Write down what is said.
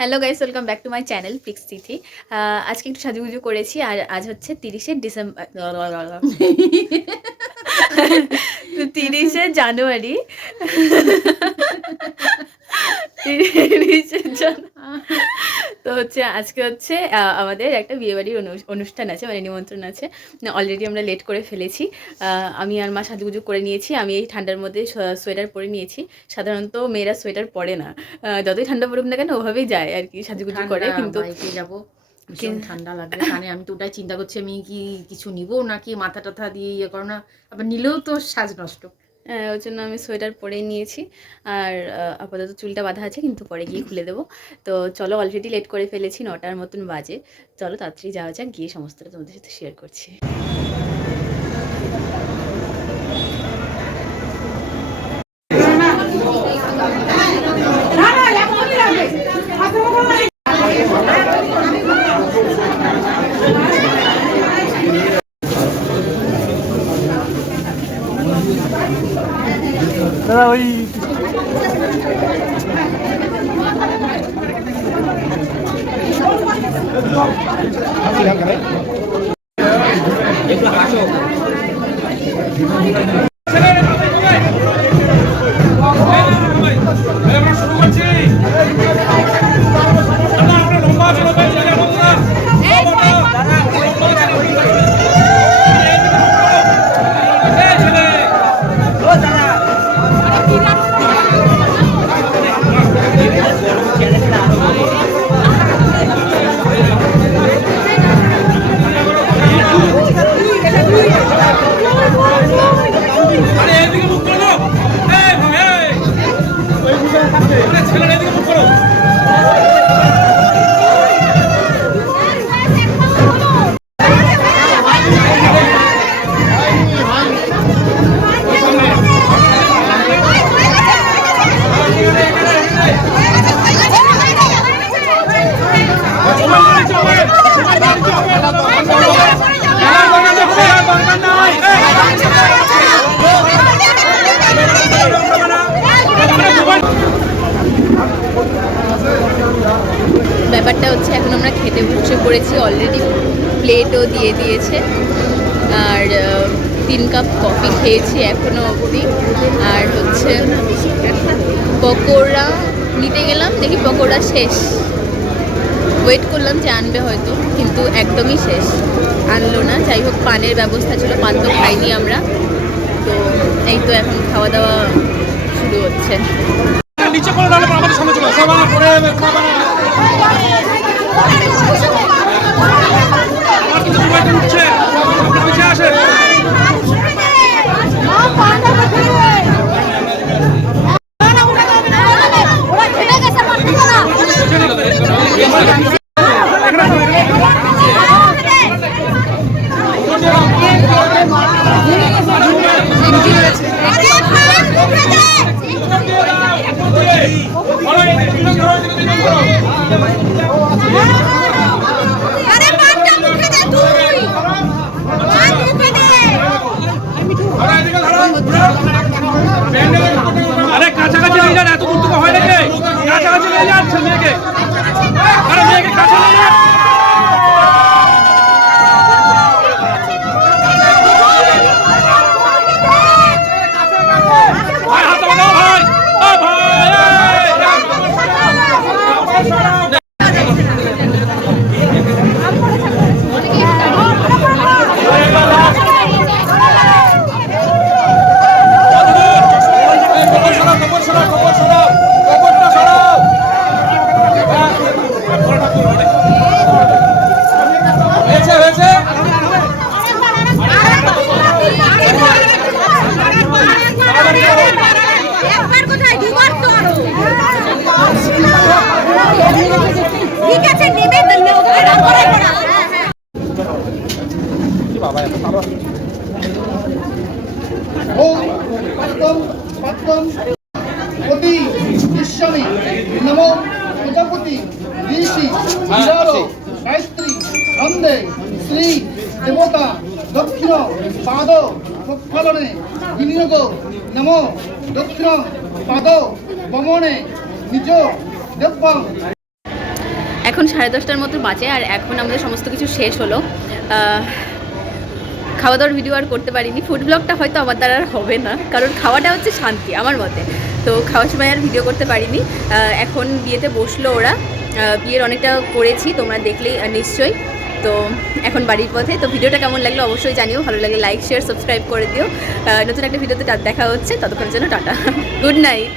Hello guys welcome back to my channel pix Tithi আজকে একটু সাজুগুজু করেছি আর আজ হচ্ছে তিরিশে ডিসেম্বর তিরিশে জানুয়ারি। তিরিশে জানুয়ারি। তো হচ্ছে আজকে হচ্ছে আমাদের একটা বিয়েবাড়ির অনু- অনুষ্ঠান আছে মানে নিমন্ত্রণ আছে। অলরেডি আমরা লেট করে ফেলেছি। আহ, আমি আর মা সাজুগুজু করে নিয়েছি। আমি এই ঠান্ডার মধ্যে সোয়েটার পরে নিয়েছি। সাধারণত মেয়েরা সোয়েটার পরে না। যতই ঠান্ডা পড়ুক না কেন ওভাবেই যায় আর কি সাজুগুজু করে কিন্তু যাব। ভীষণ ঠান্ডা লাগবে। কানে আমি তো ওটাই চিন্তা করছি আমি কি কিছু নিব নাকি মাথা টাথা দিয়ে ইয়ে করো না? আবার নিলেও তো সাজ নষ্ট। হ্যাঁ, ওই জন্য আমি সোয়েটার পরে নিয়েছি। আর আপাতত চুলটা বাঁধা আছে কিন্তু পরে গিয়ে খুলে দেবো। তো চলো অলরেডি লেট করে ফেলেছি নটার মতন বাজে। চলো তাড়াতাড়ি যাওয়া যাক গিয়ে সমস্তটা তোমাদের সাথে শেয়ার করছি। আমরা ব্যাপারটা হচ্ছে এখন আমরা খেতে বসে পড়েছি অলরেডি প্লেটও দিয়ে দিয়েছে। আর তিন কাপ কফি খেয়েছি এখনও অবধি। আর হচ্ছে পকোড়া নিতে গেলাম, দেখি পকোড়া শেষ। ওয়েট করলাম যে আনবে হয়তো, কিন্তু একদমই শেষ। আনলো না, যাই হোক, পানের ব্যবস্থা ছিল, পান তো খাইনি আমরা। তো এই তো এখন খাওয়া দাওয়া শুরু হচ্ছে। নিচে করে দাঁড়ালে আমাদের সামনে চলে আসো পড়ে আমার কিন্তু উঠছে। পিছিয়ে আসেন বলো, কাছাকাছি নিয়ে পদ্মম পতি বিশ্বমি নমো প্রজাপতি শ্রী দেবতা দক্ষিণ পাদ দক্ষিণ বমনে নিজ এখন সাড়ে দশটার মতো বাজে আর এখন আমাদের সমস্ত কিছু শেষ হলো। খাওয়া দাওয়ার ভিডিও আর করতে পারিনি। ফুড ব্লগটা হয়তো আমার দ্বারা আর হবে না। কারণ খাওয়াটা হচ্ছে শান্তি, আমার মতে। তো খাওয়ার সময় আর ভিডিও করতে পারিনি। এখন বিয়েতে বসল ওরা। বিয়ের অনেকটা করেছি, তোমরা দেখলেই নিশ্চয়ই। তো এখন বাড়ির পথে। তো ভিডিওটা কেমন লাগল অবশ্যই জানিও। ভালো লাগে লাইক শেয়ার সাবস্ক্রাইব করে দিও। নতুন একটা ভিডিওতে দেখা হচ্ছে। ততক্ষণের জন্য টাটা। Good night